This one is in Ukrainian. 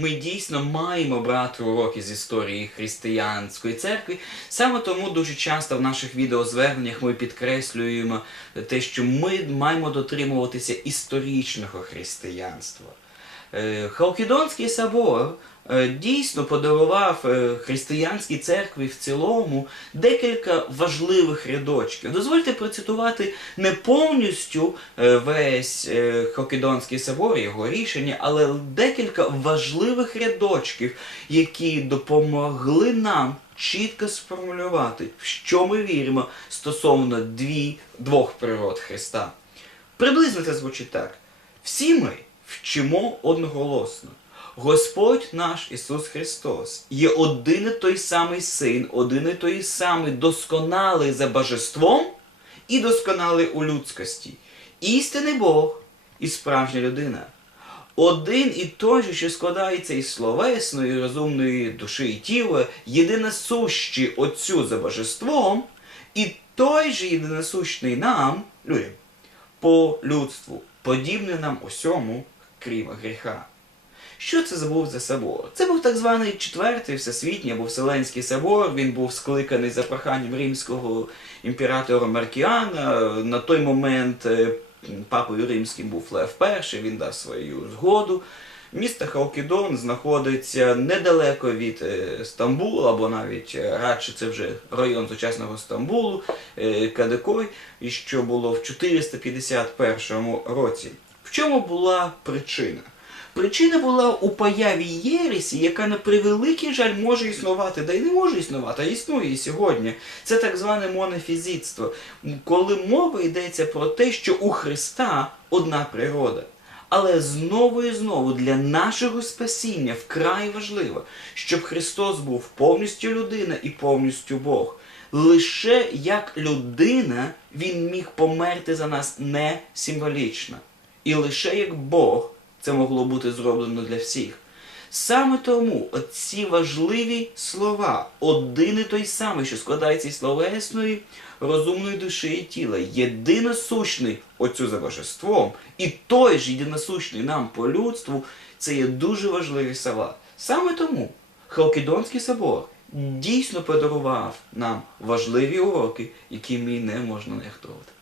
Ми дійсно маємо брати уроки з історії християнської церкви. Саме тому дуже часто в наших відеозверненнях ми підкреслюємо те, що ми маємо дотримуватися історичного християнства. Е, Халкідонський собор дійсно подарував е, християнській церкві в цілому декілька важливих рядочків. Дозвольте процитувати не повністю е, весь е, собор, його рішення, але декілька важливих рядочків, які допомогли нам чітко сформулювати, в що ми віримо стосовно дві, двох природ Христа. Приблизно це звучить так. Всі ми вчимо одноголосно. Господь наш Ісус Христос є один і той самий Син, один і той самий досконалий за божеством і досконалий у людськості. Істинний Бог і справжня людина. Один і той же, що складається із словесної, розумної душі і тіла, єдиносущі Отцю за божеством, і той же єдиносущний нам, людям, по людству, подібний нам усьому, крім гріха. Що це був за собор? Це був так званий четвертий всесвітній або Вселенський собор. Він був скликаний за проханням римського імператора Маркіана. На той момент е, папою римським був Лев І, він дав свою згоду. Місто Халкідон знаходиться недалеко від е, Стамбула, або навіть е, радше це вже район сучасного Стамбулу, Кадикой, що було в 451 році. В чому була причина? Причина була у появі Єресі, яка на превеликий жаль може існувати, да й не може існувати, а існує і сьогодні. Це так зване монофізитство, коли мова йдеться про те, що у Христа одна природа. Але знову і знову для нашого спасіння вкрай важливо, щоб Христос був повністю людина і повністю Бог. Лише як людина Він міг померти за нас не символічно. І лише як Бог це могло бути зроблено для всіх. Саме тому ці важливі слова, один і той самий, що складається із словесної, розумної душі і тіла, єдиносущний Отцю за божеством, і той ж єдиносущний нам по людству, це є дуже важливі слова. Саме тому Халкідонський собор дійсно подарував нам важливі уроки, які ми не можна нехтувати.